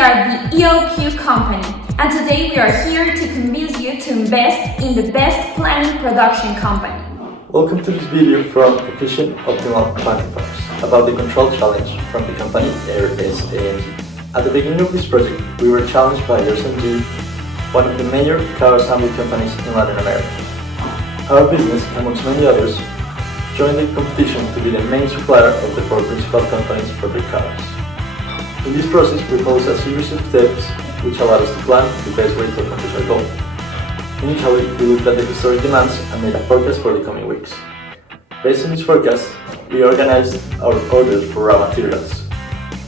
We are the EOQ company, and today we are here to convince you to invest in the best planning production company. Welcome to this video from Efficient Optimal Quantifiers about the control challenge from the company AMG. At the beginning of this project, we were challenged by SMG, one of the major car assembly companies in Latin America. Our business, amongst many others, joined the competition to be the main supplier of the four principal companies for the cars. In this process, we posed a series of steps which allowed us to plan the best way to accomplish our goal. Initially, we looked at the historic demands and made a forecast for the coming weeks. Based on this forecast, we organized our orders for raw materials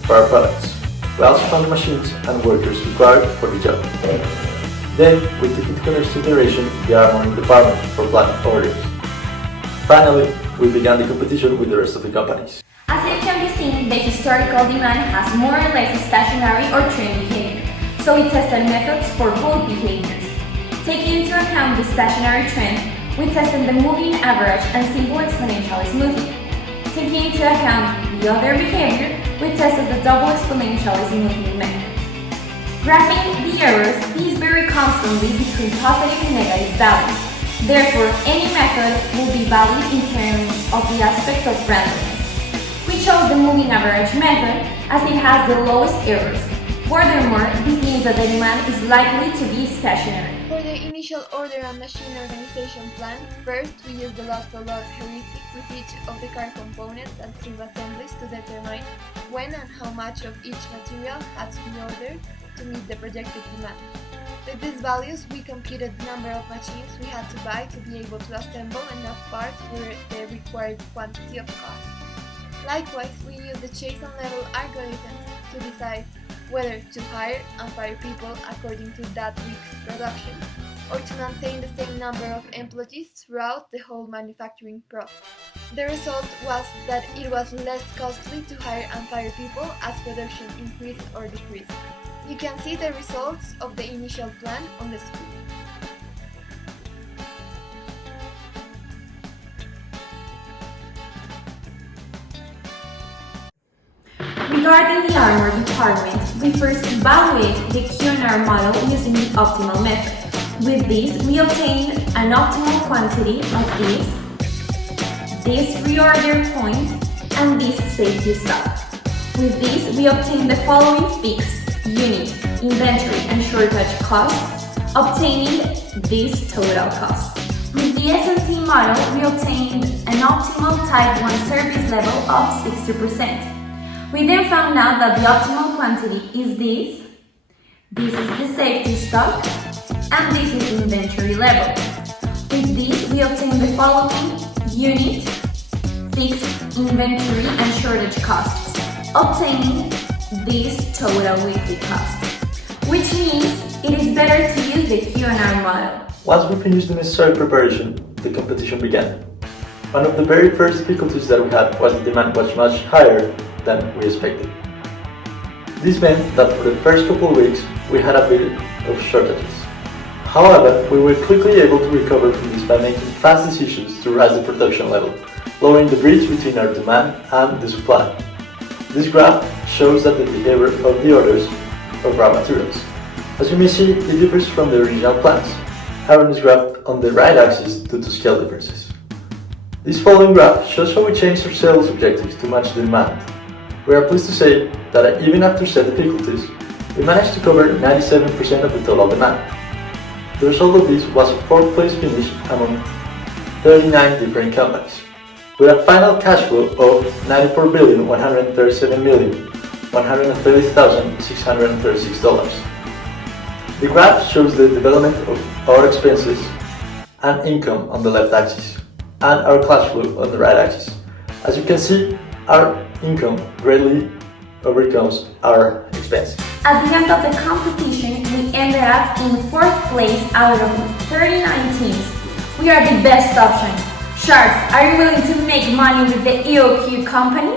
for our products. We also found the machines and workers required for the job. Then, we took into consideration the armoring department for planning orders. Finally, we began the competition with the rest of the companies. As it can be seen, the historical demand has more or less stationary or trend behavior, so we tested methods for both behaviors. Taking into account the stationary trend, we tested the moving average and simple exponential smoothing. Taking into account the other behavior, we tested the double exponential smoothing method. Graphing the errors is very constantly between positive and negative values. Therefore, any method will be valid in terms of the aspect of randomness. We chose the moving average method as it has the lowest errors. Furthermore, this means that the demand is likely to be stationary. For the initial order and machine organization plan, first we used the lot-for-lot heuristic with each of the car components and sub-assemblies to determine when and how much of each material had to be ordered to meet the projected demand. With these values, we computed the number of machines we had to buy to be able to assemble enough parts for the required quantity of cars. Likewise, we used the chase and level algorithms to decide whether to hire and fire people according to that week's production, or to maintain the same number of employees throughout the whole manufacturing process. The result was that it was less costly to hire and fire people as production increased or decreased. You can see the results of the initial plan on the screen. Regarding the armor department, we first evaluate the Q&R model using the optimal method. With this, we obtain an optimal quantity of this reorder point, and this safety stock. With this, we obtain the following fixed unit, inventory, and shortage costs, obtaining this total cost. With the S&T model, we obtained an optimal Type 1 service level of 60%. We then found out that the optimal quantity is this is the safety stock, and this is the inventory level. With this, we obtain the following unit, fixed inventory, and shortage costs, obtaining this total weekly cost, which means it is better to use the Q&R model. Once we finished the necessary preparation, the competition began. One of the very first difficulties that we had was the demand was much higher than we expected. This meant that for the first couple of weeks, we had a bit of shortages. However, we were quickly able to recover from this by making fast decisions to raise the production level, lowering the bridge between our demand and the supply. This graph shows that the behavior of the orders of raw materials. As you may see, it differs from the original plans. Having this graph on the right axis due to scale differences. This following graph shows how we changed our sales objectives to match the demand. We are pleased to say that even after set difficulties, we managed to cover 97% of the total demand. The result of this was a 4th place finish among 39 different companies, with a final cash flow of $94,137,130,636. The graph shows the development of our expenses and income on the left axis, and our cash flow on the right axis. As you can see, our income greatly overcomes our expenses. At the end of the competition, we ended up in 4th place out of 39 teams. We are the best option. Sharks, are you willing to make money with the EOQ company?